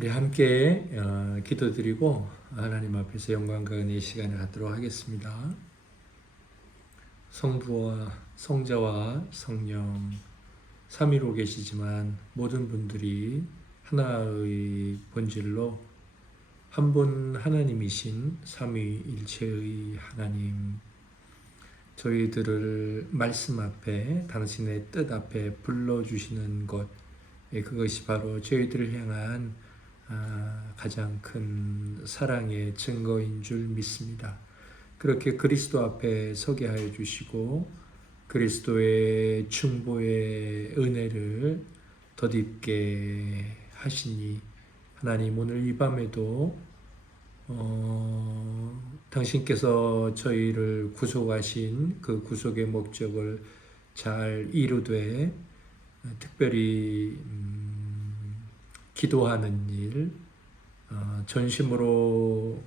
우리 함께 기도드리고 하나님 앞에서 영광과 은혜의 시간을 갖도록 하겠습니다. 성부와 성자와 성령 삼위로 계시지만 모든 분들이 하나의 본질로 한 분 하나님이신 삼위일체의 하나님, 저희들을 말씀 앞에 당신의 뜻 앞에 불러주시는 것, 그것이 바로 저희들을 향한 가장 큰 사랑의 증거인 줄 믿습니다. 그렇게 그리스도 앞에 서게 하여 주시고 그리스도의 중보의 은혜를 덧입게 하시니 하나님, 오늘 이 밤에도 당신께서 저희를 구속하신 그 구속의 목적을 잘 이루되 특별히 기도하는 일, 전심으로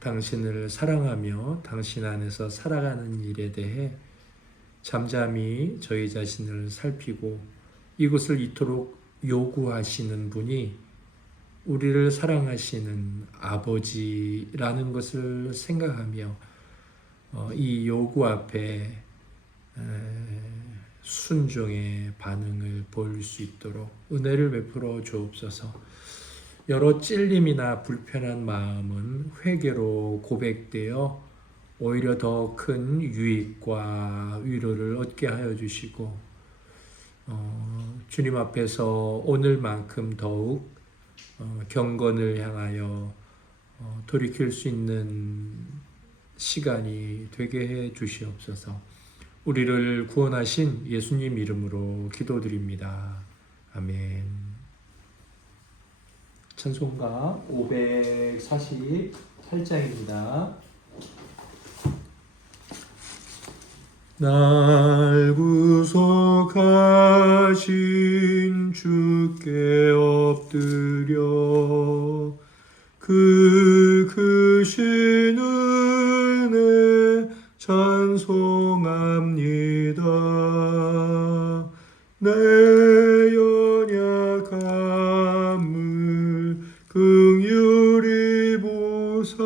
당신을 사랑하며 당신 안에서 살아가는 일에 대해 잠잠히 저희 자신을 살피고 이것을 이토록 요구하시는 분이 우리를 사랑하시는 아버지라는 것을 생각하며 이 요구 앞에 순종의 반응을 보일 수 있도록 은혜를 베풀어 주옵소서. 여러 찔림이나 불편한 마음은 회개로 고백되어 오히려 더 큰 유익과 위로를 얻게 하여 주시고 주님 앞에서 오늘만큼 더욱 경건을 향하여 돌이킬 수 있는 시간이 되게 해 주시옵소서. 우리를 구원하신 예수님 이름으로 기도드립니다. 아멘. 찬송가 548장입니다. 날 구속하신 주께 엎드려 그 크신 은혜 찬송합니다. 내 연약함을 긍휼히 보사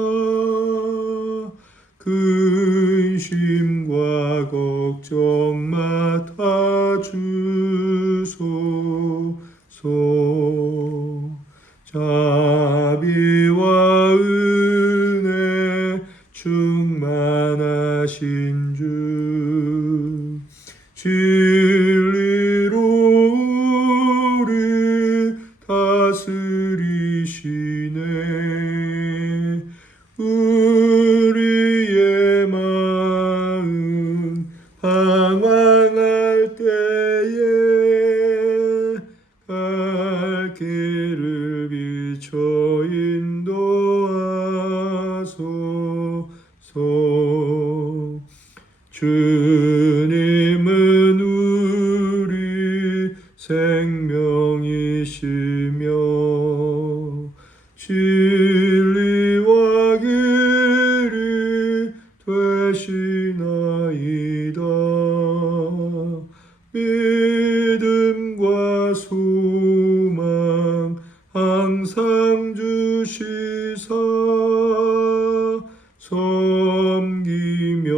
근심과 걱정 맡아 주소서. 자비와 은혜 충만하신 주 진리로 우리 다스리시네. 우리의 마음 방황할 때에 갈 길을 비춰 인도하소서. 주님은 우리 생명이시며 진리와 길이 되시나이다. 믿음과 소망 항상 주시사 섬기며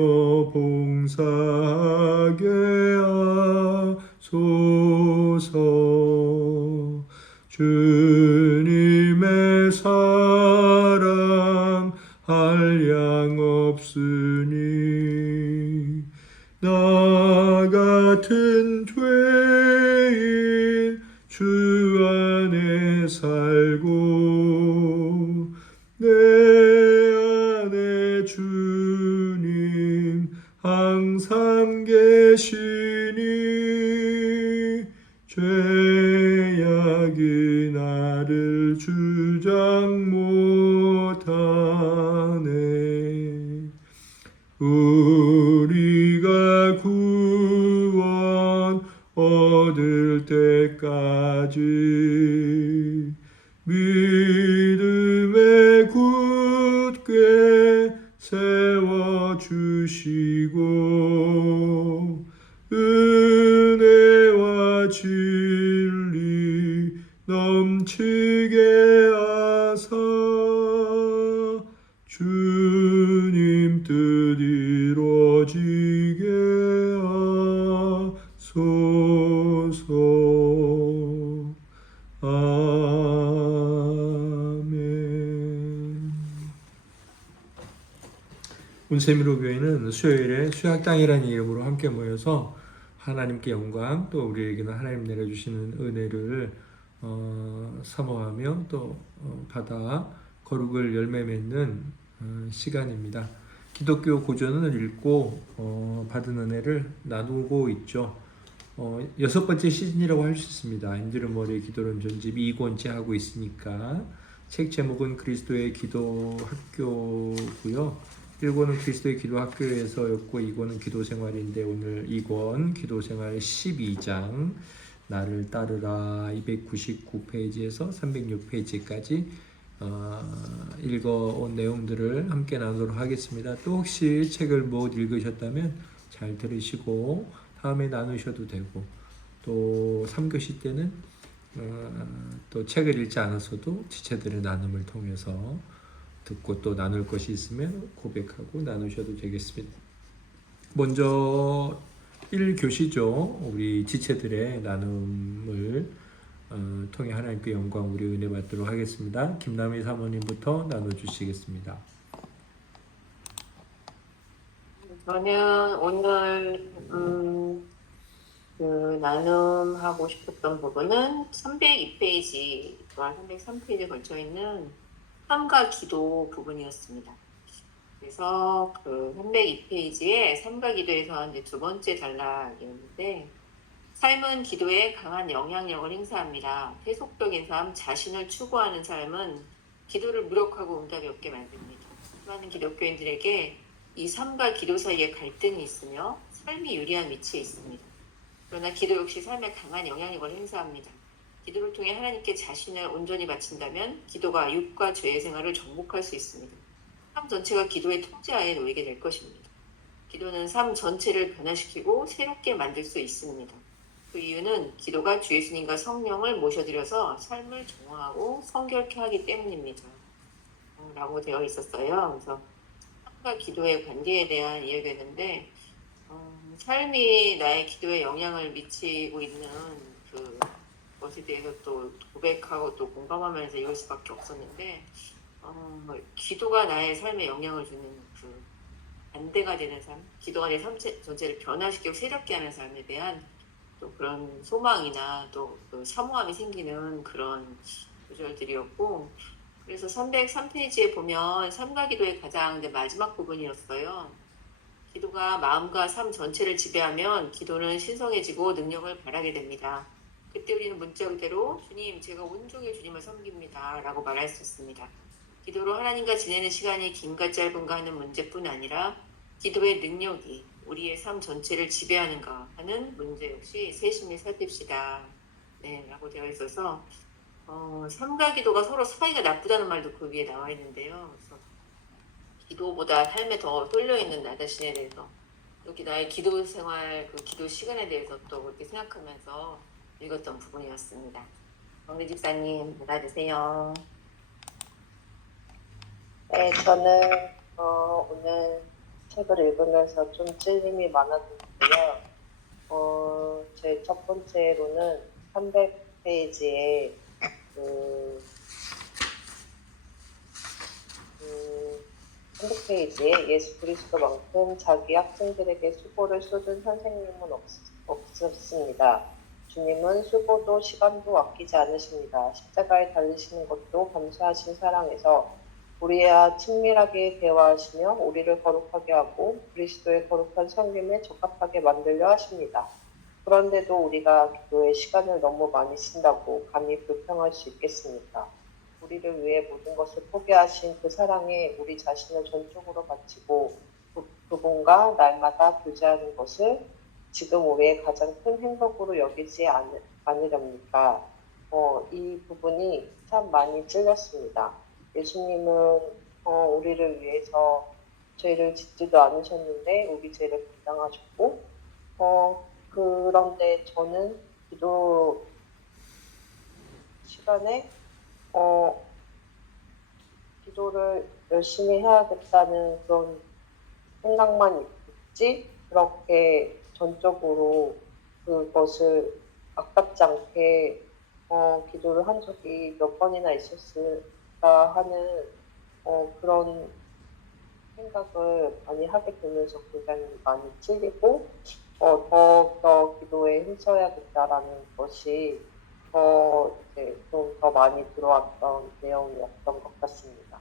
봉사하게 하소서. 주님의 사랑 한량 없으니 나 같은 죄인 주 안에 살고 내 안에 주님 항상 계시니 죄악이 나를 주장 못하네. 우리가 구원 얻을 때까지 믿음에 굳게 세워주시고 은혜와 진리 넘 넘치게 하사 주님 뜻 이루어지게 하소서. 아멘. 운세미로 교회는 수요일에 수학당이라는 이름으로 함께 모여서 하나님께 영광, 또 우리에게는 하나님 내려주시는 은혜를 사모하며 또 받아 거룩을 열매 맺는 시간입니다. 기독교 고전을 읽고 받은 은혜를 나누고 있죠. 6번째 시즌이라고 할 수 있습니다. 앤드류 머리의 기도론 전집 2권째 하고 있으니까 책 제목은 그리스도의 기도 학교고요. 1권은 그리스도의 기도 학교에서였고 2권은 기도 생활인데 오늘 2권 기도 생활 12장 나를 따르라 299페이지에서 306페이지까지 읽어온 내용들을 함께 나누도록 하겠습니다. 또 혹시 책을 못 읽으셨다면 잘 들으시고 다음에 나누셔도 되고, 또 3교시 때는 또 책을 읽지 않았어도 지체들의 나눔을 통해서 듣고 또 나눌 것이 있으면 고백하고 나누셔도 되겠습니다. 먼저 1교시죠. 우리 지체들의 나눔을 통해 하나님께 영광, 우리 은혜 받도록 하겠습니다. 김남희 사모님부터 나눠주시겠습니다. 저는 오늘 나눔하고 싶었던 부분은 302페이지와 303페이지에 걸쳐있는 삼가 기도 부분이었습니다. 그래서 그 302페이지에 삼가 기도에서 이제 두 번째 단락이었는데, 삶은 기도에 강한 영향력을 행사합니다. 세속적인 삶, 자신을 추구하는 삶은 기도를 무력하고 응답이 없게 만듭니다. 많은 기독교인들에게 이 삶과 기도 사이에 갈등이 있으며 삶이 유리한 위치에 있습니다. 그러나 기도 역시 삶에 강한 영향력을 행사합니다. 기도를 통해 하나님께 자신을 온전히 바친다면 기도가 육과 죄의 생활을 정복할 수 있습니다. 삶 전체가 기도의 통제하에 놓이게 될 것입니다. 기도는 삶 전체를 변화시키고 새롭게 만들 수 있습니다. 그 이유는 기도가 주 예수님과 성령을 모셔드려서 삶을 정화하고 성결케 하기 때문입니다. 라고 되어 있었어요. 그래서 삶과 기도의 관계에 대한 이야기였는데, 삶이 나의 기도에 영향을 미치고 있는 것에 대해서 또 고백하고 또 공감하면서 이럴 수밖에 없었는데, 기도가 나의 삶에 영향을 주는 그 반대가 되는 삶, 기도가 내 삶 전체를 변화시키고 새롭게 하는 삶에 대한 또 그런 소망이나 또 그 사모함이 생기는 그런 구절들이었고, 그래서 303페이지에 보면 삼가 기도의 가장 마지막 부분이었어요. 기도가 마음과 삶 전체를 지배하면 기도는 신성해지고 능력을 발하게 됩니다. 그때 우리는 문자 그대로 주님, 제가 온종일 주님을 섬깁니다 라고 말할 수 있습니다. 기도로 하나님과 지내는 시간이 긴가 짧은가 하는 문제뿐 아니라 기도의 능력이 우리의 삶 전체를 지배하는가 하는 문제 역시 세심히 살핍시다. 네, 라고 되어 있어서 삼가 기도가 서로 사이가 나쁘다는 말도 그 위에 나와 있는데요. 그래서 기도보다 삶에 더 쏠려있는 나 자신에 대해서, 여기 나의 기도 생활, 그 기도 시간에 대해서 또 그렇게 생각하면서 읽었던 부분이었습니다. 정리 집사님, 받아주세요. 네, 저는 오늘 책을 읽으면서 좀 찔림이 많았는데요. 제 첫 번째로는 300페이지에 300페이지에 예수 그리스도만큼 자기 학생들에게 수고를 쏟은 선생님은 없었습니다. 주님은 수고도 시간도 아끼지 않으십니다. 십자가에 달리시는 것도 감수하신 사랑에서 우리와 친밀하게 대화하시며 우리를 거룩하게 하고 그리스도의 거룩한 섬김에 적합하게 만들려 하십니다. 그런데도 우리가 기도에 시간을 너무 많이 쓴다고 감히 불평할 수 있겠습니까? 우리를 위해 모든 것을 포기하신 그 사랑에 우리 자신을 전적으로 바치고 그분과 날마다 교제하는 것을 지금 우리의 가장 큰 행복으로 여기지 않으렵니까? 이 부분이 참 많이 찔렸습니다. 예수님은 우리를 위해서 죄를 짓지도 않으셨는데 우리 죄를 감당하셨고, 그런데 저는 기도 시간에 기도를 열심히 해야겠다는 그런 생각만 있지, 그렇게 전적으로 그것을 아깝지 않게 기도를 한 적이 몇 번이나 있었을까 하는 그런 생각을 많이 하게 되면서 굉장히 많이 찔리고 더욱더 기도에 힘써야겠다라는 것이 이제 좀 더 많이 들어왔던 내용이었던 것 같습니다.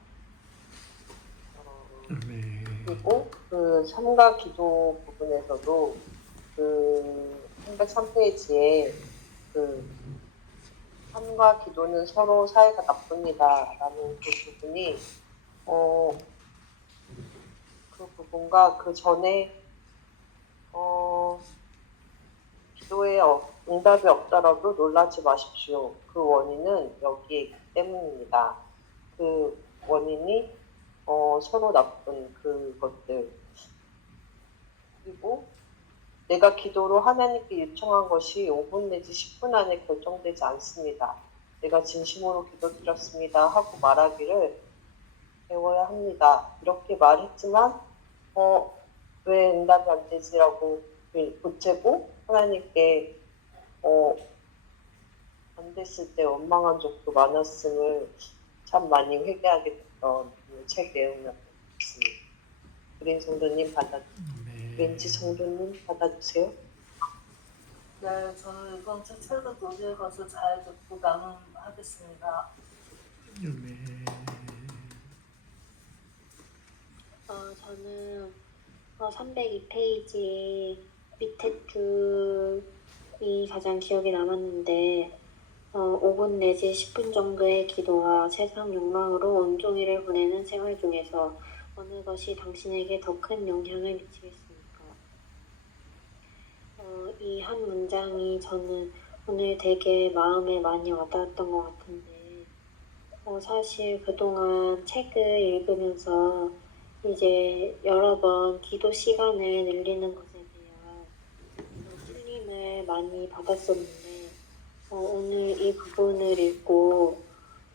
네. 그리고 그 삼가 기도 부분에서도 그 303페이지에 그 삼가 기도는 서로 사이가 나쁩니다라는 그 부분이 그 부분과 그 전에 기도에 응답이 없더라도 놀라지 마십시오. 그 원인은 여기에 있기 때문입니다. 그 원인이 서로 나쁜 그것들. 그리고 내가 기도로 하나님께 요청한 것이 5분 내지 10분 안에 결정되지 않습니다. 내가 진심으로 기도드렸습니다 하고 말하기를 배워야 합니다. 이렇게 말했지만 왜 응답이 안 되지라고 보채고 하나님께 안 됐을 때 원망한 적도 많았음을 참 많이 회개하게 됐던 책 내용이었던 것 같습니다. 그린 성도님 왠지 성도님 받아주세요. 네, 저는 이번 책 책을 노지에 가서 잘 듣고 나눔하겠습니다. 저는 302페이지 밑에 줄이 가장 기억에 남았는데 5분 내지 10분 정도의 기도와 세상 욕망으로 온종일을 보내는 생활 중에서 어느 것이 당신에게 더 큰 영향을 미치겠습니까? 이 한 문장이 저는 오늘 되게 마음에 많이 와닿았던 것 같은데 사실 그동안 책을 읽으면서 이제 여러 번 기도 시간을 늘리는 것에 대한 풀림을 많이 받았었는데 오늘 이 부분을 읽고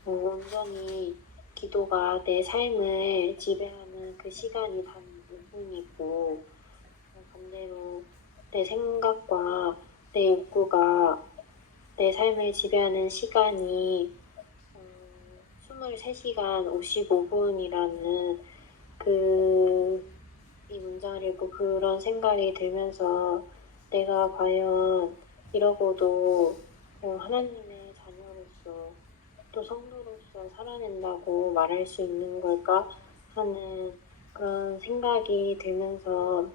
온전히 기도가 내 삶을 지배하는 그 시간이 단 5분이고 반대로 내 생각과 내 욕구가 내 삶을 지배하는 시간이 23시간 55분이라는 이 문장을 읽고 그런 생각이 들면서 내가 과연 이러고도 하나님의 자녀로서 또 성도로서 살아낸다고 말할 수 있는 걸까 하는 그런 생각이 들면서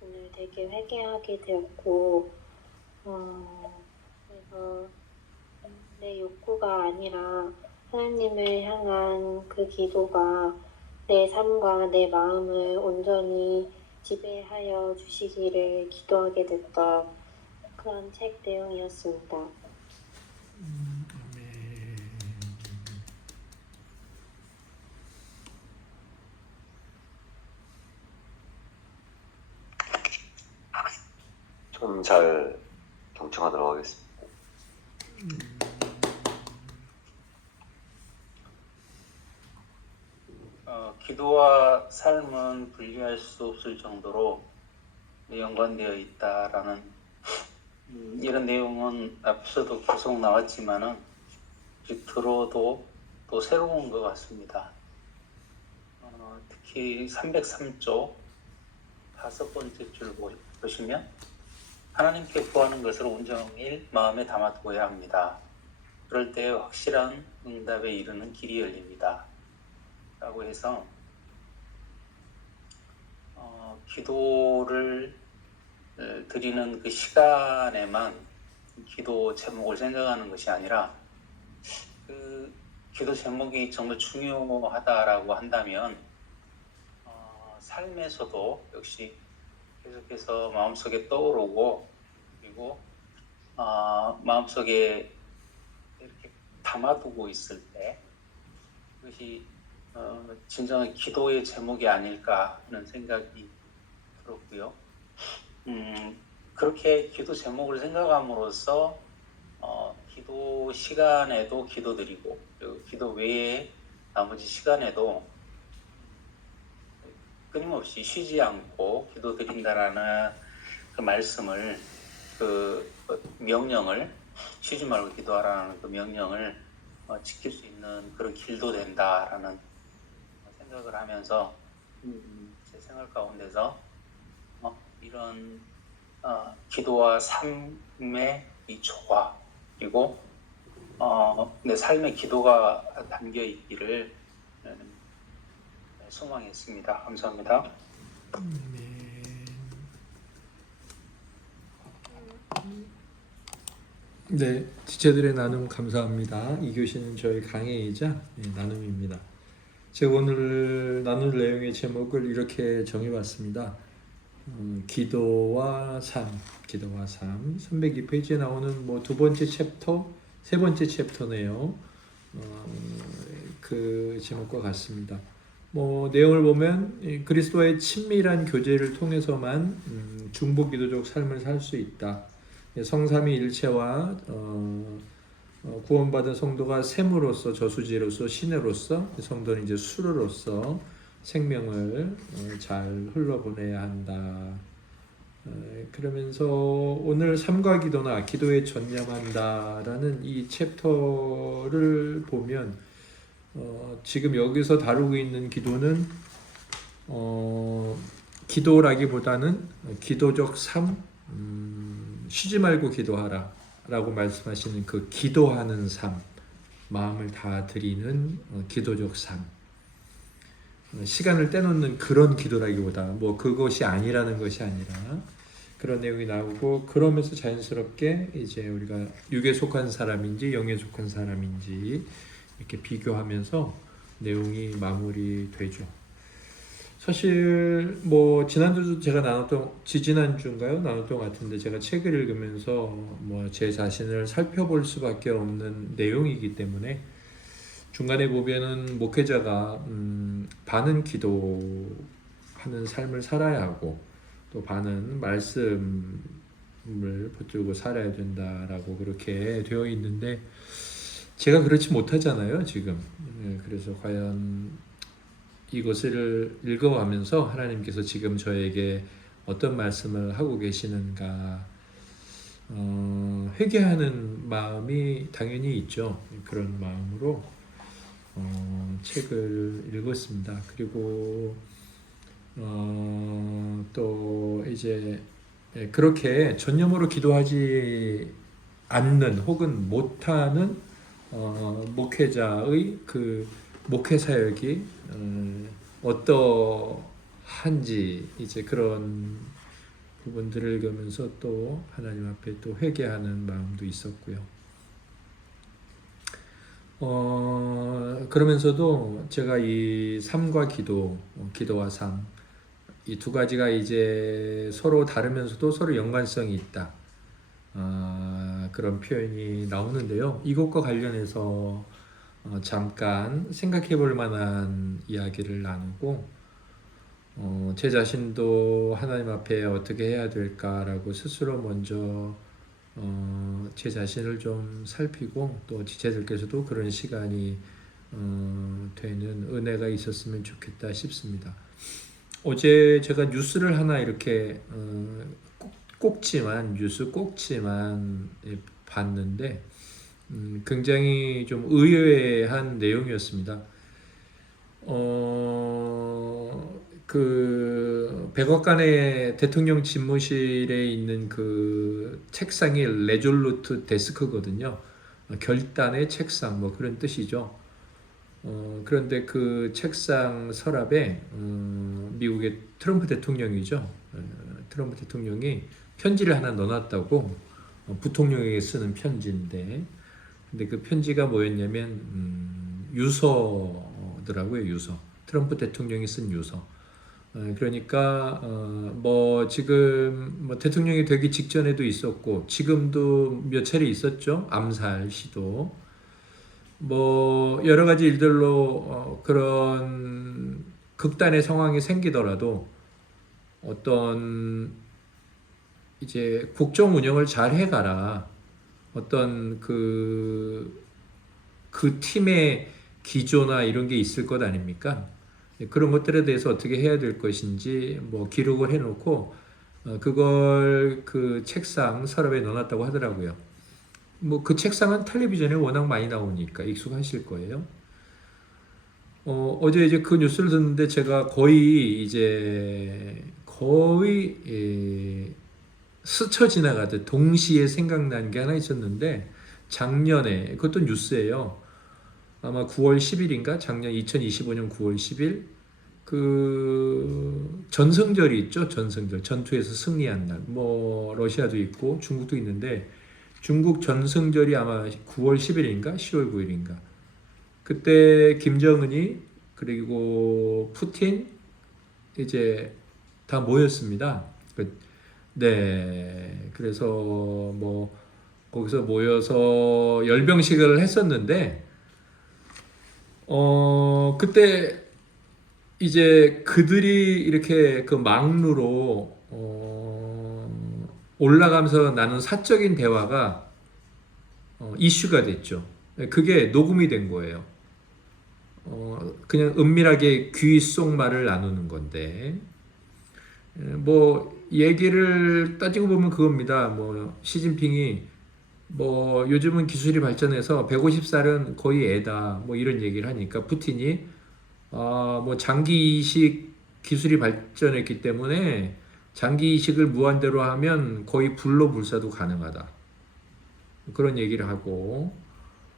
오늘 되게 회개하게 되었고 그래서 내 욕구가 아니라 하나님을 향한 그 기도가 내 삶과 내 마음을 온전히 지배하여 주시기를 기도하게 됐던 그런 책 내용이었습니다. 좀 잘 경청하도록 하겠습니다. 기도와 삶은 분리할 수 없을 정도로 연관되어 있다라는 이런 내용은 앞서도 계속 나왔지만은 들어도 또 새로운 것 같습니다. 특히 303쪽 5번째 줄 보시면 하나님께 구하는 것을 온종일 마음에 담아두어야 합니다. 그럴 때 확실한 응답에 이르는 길이 열립니다. 라고 해서 기도를 드리는 그 시간에만 기도 제목을 생각하는 것이 아니라 그 기도 제목이 정말 중요하다라고 한다면 삶에서도 역시 계속해서 마음속에 떠오르고 그리고 마음속에 이렇게 담아두고 있을 때 그것이 진정한 기도의 제목이 아닐까 하는 생각이 들었고요. 그렇게 기도 제목을 생각함으로써 기도 시간에도 기도드리고 그리고 기도 외에 나머지 시간에도 끊임없이 쉬지 않고 기도드린다라는 그 말씀을 그 명령을 쉬지 말고 기도하라는 그 명령을 지킬 수 있는 그런 길도 된다라는 생각을 하면서 제 생활 가운데서 이런 기도와 삶의 이 조화 그리고 내 삶의 기도가 담겨 있기를 소망했습니다. 감사합니다. 네, 지체들의 나눔 감사합니다. 이 교시는 저희 강의이자 나눔입니다. 제가 오늘 나눌 내용의 제목을 이렇게 정해봤습니다. 기도와 삶, 기도와 삶. 302페이지에 나오는 뭐 두 번째 챕터, 세 번째 챕터네요. 그 제목과 같습니다. 뭐 내용을 보면 그리스도와의 친밀한 교제를 통해서만 중보기도적 삶을 살 수 있다. 성삼위일체와 구원받은 성도가 샘으로서 저수지로서 시내로서 성도는 이제 수로로서 생명을 잘 흘러보내야 한다. 그러면서 오늘 삶과 기도나 기도에 전념한다라는 이 챕터를 보면 지금 여기서 다루고 있는 기도는 기도라기보다는 기도적 삶, 쉬지 말고 기도하라 라고 말씀하시는 그 기도하는 삶, 마음을 다 드리는 기도적 삶, 시간을 떼놓는 그런 기도라기보다 뭐 그것이 아니라는 것이 아니라 그런 내용이 나오고, 그러면서 자연스럽게 이제 우리가 육에 속한 사람인지 영에 속한 사람인지 이렇게 비교하면서 내용이 마무리되죠. 사실 뭐 지난주도 제가 지지난주인가요? 나눴던 것 같은데, 제가 책을 읽으면서 뭐 제 자신을 살펴볼 수밖에 없는 내용이기 때문에 중간에 보면은 목회자가 반은 기도하는 삶을 살아야 하고 또 반은 말씀을 붙들고 살아야 된다라고 그렇게 되어 있는데, 제가 그렇지 못하잖아요 지금. 그래서 과연 이것을 읽어가면서 하나님께서 지금 저에게 어떤 말씀을 하고 계시는가, 회개하는 마음이 당연히 있죠. 그런 마음으로 책을 읽었습니다. 그리고 또 이제 그렇게 전념으로 기도하지 않는 혹은 못하는 목회자의 그 목회 사역이 어떠한지 이제 그런 부분들을 읽으면서 또 하나님 앞에 또 회개하는 마음도 있었고요. 그러면서도 제가 이 삶과 기도, 기도와 삶, 이 두 가지가 이제 서로 다르면서도 서로 연관성이 있다. 그런 표현이 나오는데요. 이것과 관련해서 잠깐 생각해 볼 만한 이야기를 나누고, 제 자신도 하나님 앞에 어떻게 해야 될까라고 스스로 먼저 제 자신을 좀 살피고, 또 지체들께서도 그런 시간이 되는 은혜가 있었으면 좋겠다 싶습니다. 어제 제가 뉴스를 하나 이렇게 뉴스 꼭지만 봤는데 굉장히 좀 의외한 내용이었습니다. 그 백악관의 대통령 집무실에 있는 그 책상이 레졸루트 데스크거든요. 결단의 책상 뭐 그런 뜻이죠. 그런데 그 책상 서랍에 미국의 트럼프 대통령이죠. 트럼프 대통령이 편지를 하나 넣어놨다고, 부통령에게 쓰는 편지인데, 근데 그 편지가 뭐였냐면 유서더라고요. 유서. 트럼프 대통령이 쓴 유서. 그러니까 뭐 지금 뭐 대통령이 되기 직전에도 있었고 지금도 몇 차례 있었죠. 암살 시도. 뭐 여러 가지 일들로 그런 극단의 상황이 생기더라도 어떤 이제 국정 운영을 잘 해가라, 어떤 그 팀의 기조나 이런 게 있을 것 아닙니까? 그런 것들에 대해서 어떻게 해야 될 것인지 뭐 기록을 해놓고 그걸 그 책상 서랍에 넣어놨다고 하더라고요. 뭐 그 책상은 텔레비전에 워낙 많이 나오니까 익숙하실 거예요. 어제 이제 그 뉴스를 듣는데 제가 거의 스쳐 지나가듯 동시에 생각난 게 하나 있었는데 작년에 그것도 뉴스예요. 아마 9월 10일인가? 작년 2025년 9월 10일 그 전승절이 있죠. 전승절. 전투에서 승리한 날. 뭐 러시아도 있고 중국도 있는데 중국 전승절이 아마 9월 10일인가? 10월 9일인가? 그때 김정은이 그리고 푸틴 이제 다 모였습니다. 네, 그래서 뭐 거기서 모여서 열병식을 했었는데 그때 이제 그들이 이렇게 그 막루로 올라가면서 나눈 사적인 대화가 이슈가 됐죠. 그게 녹음이 된 거예요. 그냥 은밀하게 귀 속 말을 나누는 건데 뭐 얘기를 따지고 보면 그겁니다. 뭐 시진핑이 뭐 요즘은 기술이 발전해서 150살은 거의 애다. 뭐 이런 얘기를 하니까 푸틴이 뭐 장기 이식 기술이 발전했기 때문에 장기 이식을 무한대로 하면 거의 불로불사도 가능하다. 그런 얘기를 하고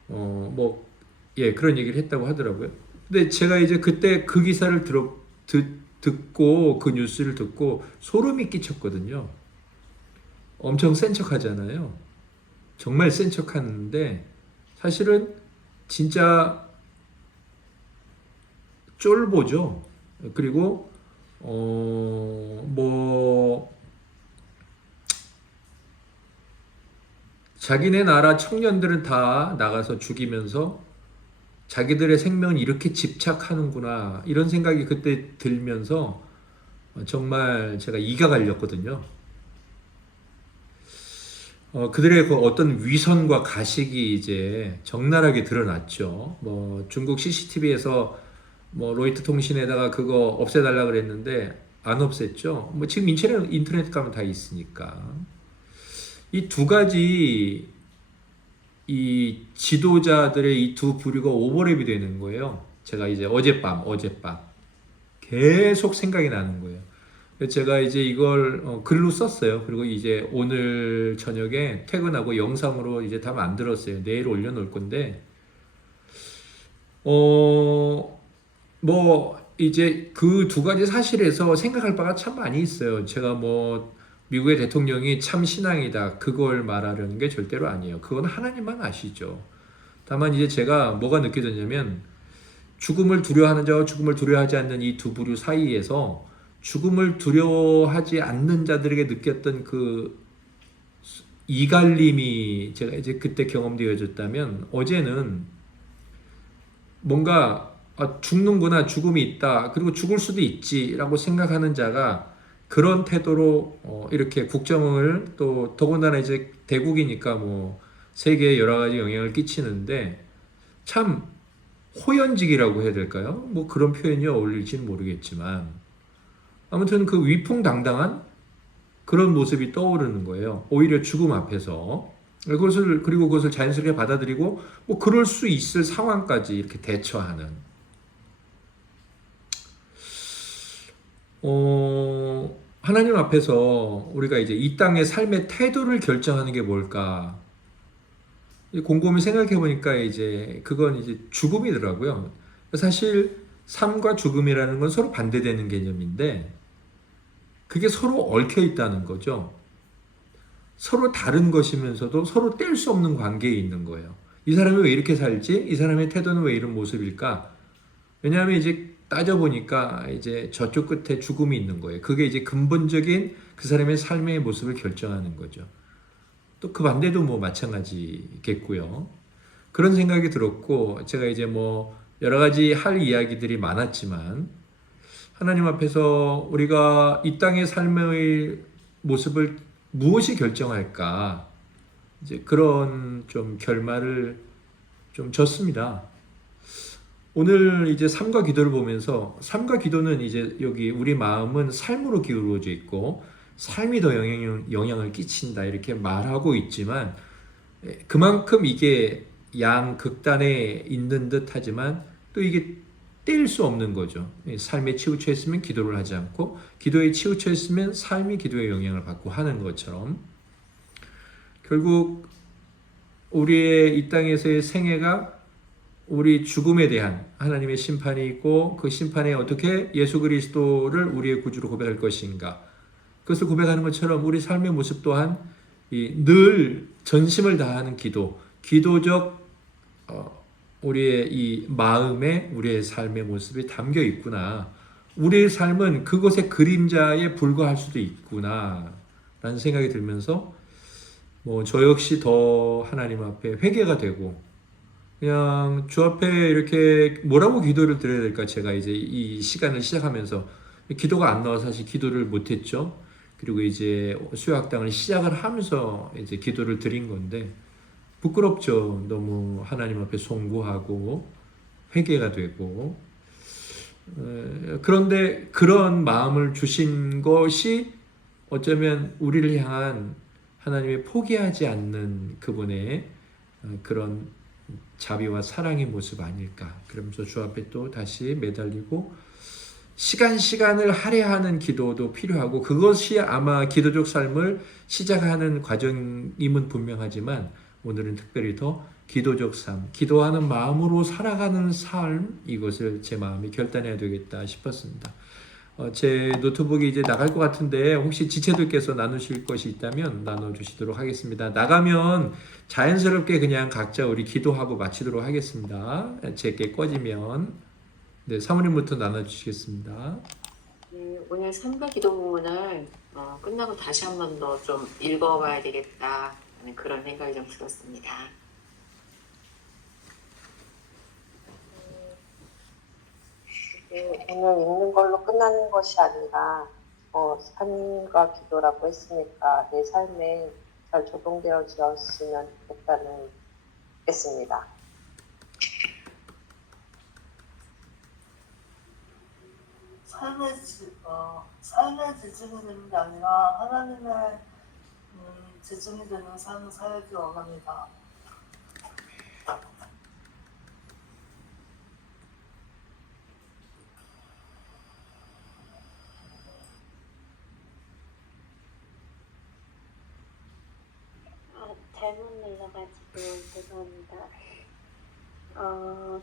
그런 얘기를 했다고 하더라고요. 근데 제가 이제 그때 그 기사를 듣고 그 뉴스를 듣고 소름이 끼쳤거든요. 엄청 센 척 하잖아요. 정말 센 척 하는데 사실은 진짜 쫄보죠. 그리고 뭐 자기네 나라 청년들은 다 나가서 죽이면서 자기들의 생명을 이렇게 집착하는구나 이런 생각이 그때 들면서 정말 제가 이가 갈렸거든요. 그들의 그 어떤 위선과 가식이 이제 적나라하게 드러났죠. 뭐 중국 CCTV에서 뭐 로이터 통신에다가 그거 없애달라 그랬는데 안 없앴죠. 뭐 지금 인터넷 가면 다 있으니까. 이 두 가지 이 지도자들의 이 두 부류가 오버랩이 되는 거예요. 제가 이제 어젯밤 계속 생각이 나는 거예요. 그래서 제가 이제 이걸 글로 썼어요. 그리고 이제 오늘 저녁에 퇴근하고 영상으로 이제 다 만들었어요. 내일 올려놓을 건데, 뭐 이제 그 두 가지 사실에서 생각할 바가 참 많이 있어요. 제가 뭐 미국의 대통령이 참 신앙이다 그걸 말하려는 게 절대로 아니에요. 그건 하나님만 아시죠. 다만 이제 제가 뭐가 느껴졌냐면 죽음을 두려워하는 자와 죽음을 두려워하지 않는 이 두 부류 사이에서 죽음을 두려워하지 않는 자들에게 느꼈던 그 이갈림이 제가 이제 그때 경험되어졌다면 어제는 뭔가 죽는구나, 죽음이 있다, 그리고 죽을 수도 있지라고 생각하는 자가 그런 태도로 이렇게 국정을 또 더군다나 이제 대국이니까 뭐 세계에 여러 가지 영향을 끼치는데 참 호연직이라고 해야 될까요? 뭐 그런 표현이 어울릴지는 모르겠지만 아무튼 그 위풍당당한 그런 모습이 떠오르는 거예요. 오히려 죽음 앞에서 그리고 그것을 자연스럽게 받아들이고 뭐 그럴 수 있을 상황까지 이렇게 대처하는 하나님 앞에서 우리가 이제 이 땅의 삶의 태도를 결정하는 게 뭘까? 곰곰이 생각해 보니까 이제 그건 이제 죽음이더라고요. 사실 삶과 죽음이라는 건 서로 반대되는 개념인데 그게 서로 얽혀 있다는 거죠. 서로 다른 것이면서도 서로 뗄 수 없는 관계에 있는 거예요. 이 사람이 왜 이렇게 살지? 이 사람의 태도는 왜 이런 모습일까? 왜냐하면 이제 따져보니까 이제 저쪽 끝에 죽음이 있는 거예요. 그게 이제 근본적인 그 사람의 삶의 모습을 결정하는 거죠. 또 그 반대도 뭐 마찬가지겠고요. 그런 생각이 들었고 제가 이제 뭐 여러 가지 할 이야기들이 많았지만 하나님 앞에서 우리가 이 땅의 삶의 모습을 무엇이 결정할까? 이제 그런 좀 결말을 좀 졌습니다. 오늘 이제 삶과 기도를 보면서 삶과 기도는 이제 여기 우리 마음은 삶으로 기울어져 있고 삶이 더 영향을 끼친다 이렇게 말하고 있지만 그만큼 이게 양극단에 있는 듯 하지만 또 이게 뗄 수 없는 거죠. 삶에 치우쳐 있으면 기도를 하지 않고 기도에 치우쳐 있으면 삶이 기도의 영향을 받고 하는 것처럼 결국 우리의 이 땅에서의 생애가 우리 죽음에 대한 하나님의 심판이 있고 그 심판에 어떻게 예수 그리스도를 우리의 구주로 고백할 것인가 그것을 고백하는 것처럼 우리 삶의 모습 또한 늘 전심을 다하는 기도적 우리의 이 마음에 우리의 삶의 모습이 담겨 있구나. 우리의 삶은 그것의 그림자에 불과할 수도 있구나 라는 생각이 들면서 저 역시 더 하나님 앞에 회개가 되고 그냥 주 앞에 이렇게 뭐라고 기도를 드려야 될까 제가 이제 이 시간을 시작하면서 기도가 안 나와서 사실 기도를 못했죠. 그리고 이제 수요학당을 시작을 하면서 이제 기도를 드린 건데 부끄럽죠. 너무 하나님 앞에 송구하고 회개가 되고 그런데 그런 마음을 주신 것이 어쩌면 우리를 향한 하나님의 포기하지 않는 그분의 그런 자비와 사랑의 모습 아닐까. 그러면서 주 앞에 또 다시 매달리고 시간을 할애하는 기도도 필요하고 그것이 아마 기도적 삶을 시작하는 과정임은 분명하지만 오늘은 특별히 더 기도적 삶, 기도하는 마음으로 살아가는 삶 이것을 제 마음이 결단해야 되겠다 싶었습니다. 제 노트북이 이제 나갈 것 같은데 혹시 지체들께서 나누실 것이 있다면 나눠주시도록 하겠습니다. 나가면 자연스럽게 그냥 각자 우리 기도하고 마치도록 하겠습니다. 제게 꺼지면 사모님부터 나눠주시겠습니다. 네, 오늘 삶과 기도 부분을 끝나고 다시 한 번 더 좀 읽어봐야 되겠다 하는 그런 생각이 좀 들었습니다. 오늘 읽는 걸로 끝나는 것이 아니라 삶과 기도라고 했으니까 내 삶에 잘 적용되어졌으면 좋겠다는 했습니다. 삶의 지증이 되는 게 아니라 하나님의 지증이 되는 삶을 살기 원합니다. 잘못 눌러가지고 죄송합니다.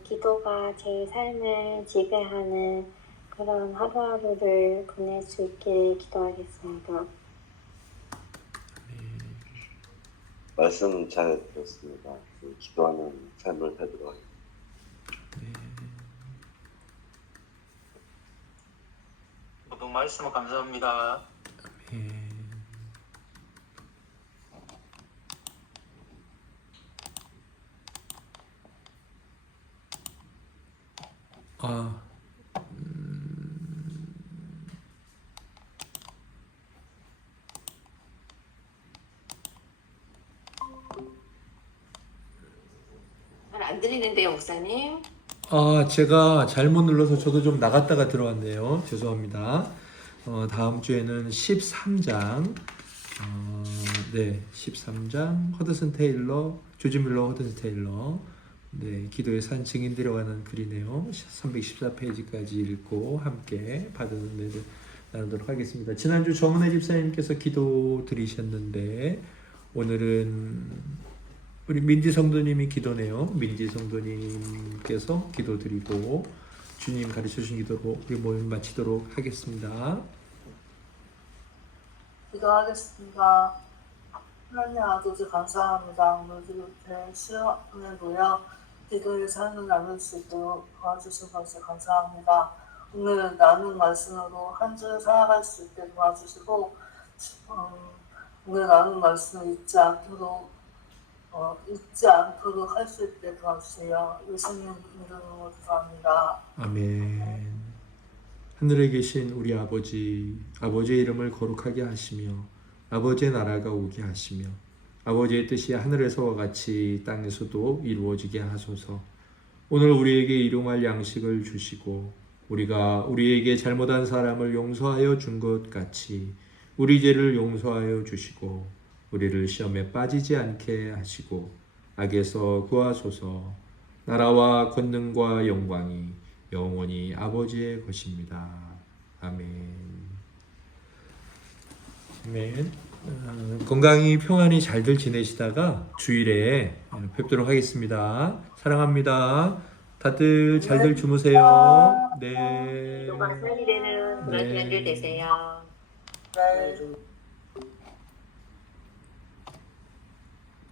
기도가 제 삶을 지배하는 그런 하루하루를 보낼 수 있게 기도하겠습니다. 말씀 잘 들었습니다. 기도하는 삶을 살도록 하겠습니다. 모두 말씀 감사합니다. 잘 안 들리는데요, 목사님. 제가 잘못 눌러서 저도 좀 나갔다가 들어왔네요. 죄송합니다. 다음 주에는 13장 13장 허드슨 테일러, 조지 뮬러 허드슨 테일러 기도의 산 증인들에 관한 글이네요. 314페이지까지 읽고 함께 받은 은혜를 나누도록 하겠습니다. 지난주 정은혜 집사님께서 기도 드리셨는데 오늘은 우리 민지 성도님이 기도네요. 민지 성도님께서 기도 드리고 주님 가르쳐 주신 기도로 우리 모임 마치도록 하겠습니다. 기도하겠습니다. 하나님 아버지 감사합니다. 오늘 이렇게 시간에 모여 기도의 삶을 나눌 수 있도록 도와주신 것을 감사합니다. 오늘 나눈 말씀으로 한 주 살아갈 수 있게 도와주시고 오늘 나눈 말씀을 잊지 않도록 할 수 있게 도와주세요. 예수님 이름으로 기도합니다. 아멘. 하늘에 계신 우리 아버지의 이름을 거룩하게 하시며 아버지의 나라가 오게 하시며 아버지의 뜻이 하늘에서와 같이 땅에서도 이루어지게 하소서. 오늘 우리에게 일용할 양식을 주시고 우리가 우리에게 잘못한 사람을 용서하여 준 것 같이 우리 죄를 용서하여 주시고 우리를 시험에 빠지지 않게 하시고 악에서 구하소서. 나라와 권능과 영광이 영원히 아버지의 것입니다. 아멘. 아멘. 건강히 평안히 잘들 지내시다가 주일에 뵙도록 하겠습니다. 사랑합니다. 다들 잘들 주무세요. 네. 기도가 살이 되는 그런 네. 주간들 되세요. 네.